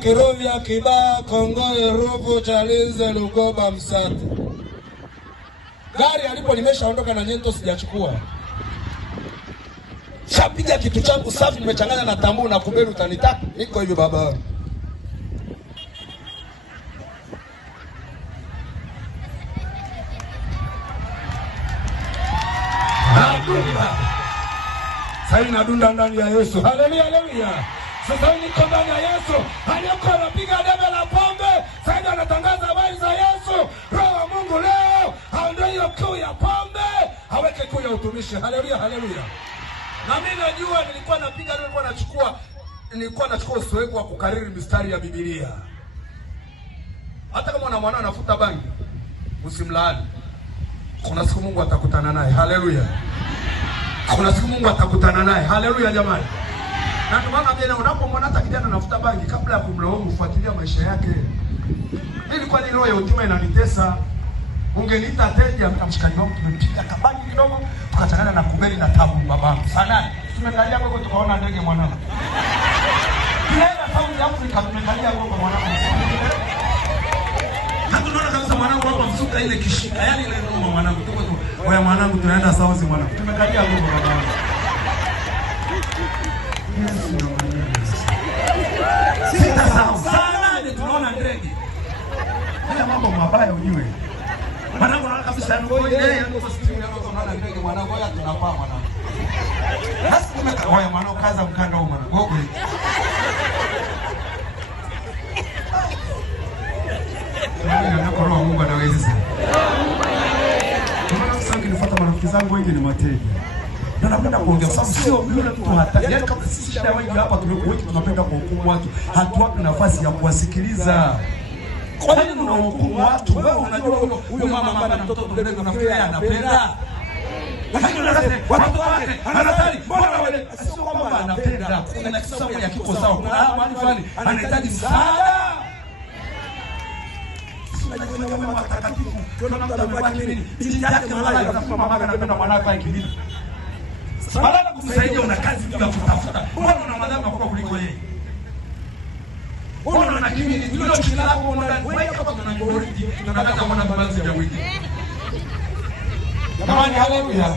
Kirovya, Kibaha, Kongoe, Ruvu, Chalinze, Lugoba, Msate. Gari alipo nimeshaondoka na Nyento sijachukua. Shapiga kitu changu safi nimechanganya na tambu na kubeli utanitaka. Niko hivi baba. Sasa nadunda ndani ya Yesu. Haleluya, haleluya. Sasa niko ndani ya Yesu. Aliyekuwa anapiga debe la pombe, sasa anatangaza habari za Yesu. Roho wa Mungu leo aondoe hiyo kiu ya pombe, aweke kiu ya utumishi. Haleluya, haleluya. Na mimi najua nilikuwa nachukua uzoefu wa kukariri mistari ya Biblia. Hata kama una mwana anafuta bangi, usimlaani. Kuna siku Mungu atakutana naye. Haleluya. Kuna siku Mungu atakutana naye. Haleluya jamani. Na ndio maana mimi unapomwona hata kijana anafuta bangi, kabla ya kumlaumu fuatilia maisha yake. Ili kwa nini roho ya utima inanitesa? Ungeniita teja mtamshikaji wangu, tumepiga kabangi kidogo, tukachanganya na kubeli na tabu babangu. Sana. Tumekalia huko tukaona ndege mwanangu. Tunaenda South Africa, tumekalia huko mwanangu. Hatunaona kabisa mwanangu hapa msuka ile kishika, yani ile noma mwanangu. Tuko oya mwanangu tunaenda South mwanangu. Tumekalia huko mwanangu. Sita sana ndio tunaona ndege. Haya mambo mabaya ujue. Mwanangu anaona kabisa ndio ile ndio sisi tunaona ndege mwanangu haya tunapaa mwanangu. Basi tumeka oya mwanangu kaza mkanda huko mwanangu. Gogo. Ndio roho Mungu anaweza. Mwanangu sasa nifuata marafiki zangu wengi ni mateja. Na napenda kuongea sababu sio yule mtu hatari. Yaani kama sisi shida wengi hapa tumekuwa tunapenda kuhukumu watu, hatuwapi nafasi ya kuwasikiliza. Kwa nini unahukumu watu? Wewe unajua huyo mama ambaye ana mtoto mdogo unafikiri anapenda. Lakini unasema watu wake anatari, mbona wale sio kwamba anapenda. Kuna kitu sawa ya kiko sawa. Kuna mahali fulani anahitaji msaada. Sio wewe watakatifu. Tunamtaka amevaa nini? Binti yake malaya anasema mama anapenda mwanake akilini. Badala kumsaidia una kazi ya kutafuta. Mbona una madhara makubwa kuliko yeye? Mbona una kimi ndio chini lako ndani? Wewe kama kuna majority tunataka kuona balance ya wiki. Jamani haleluya.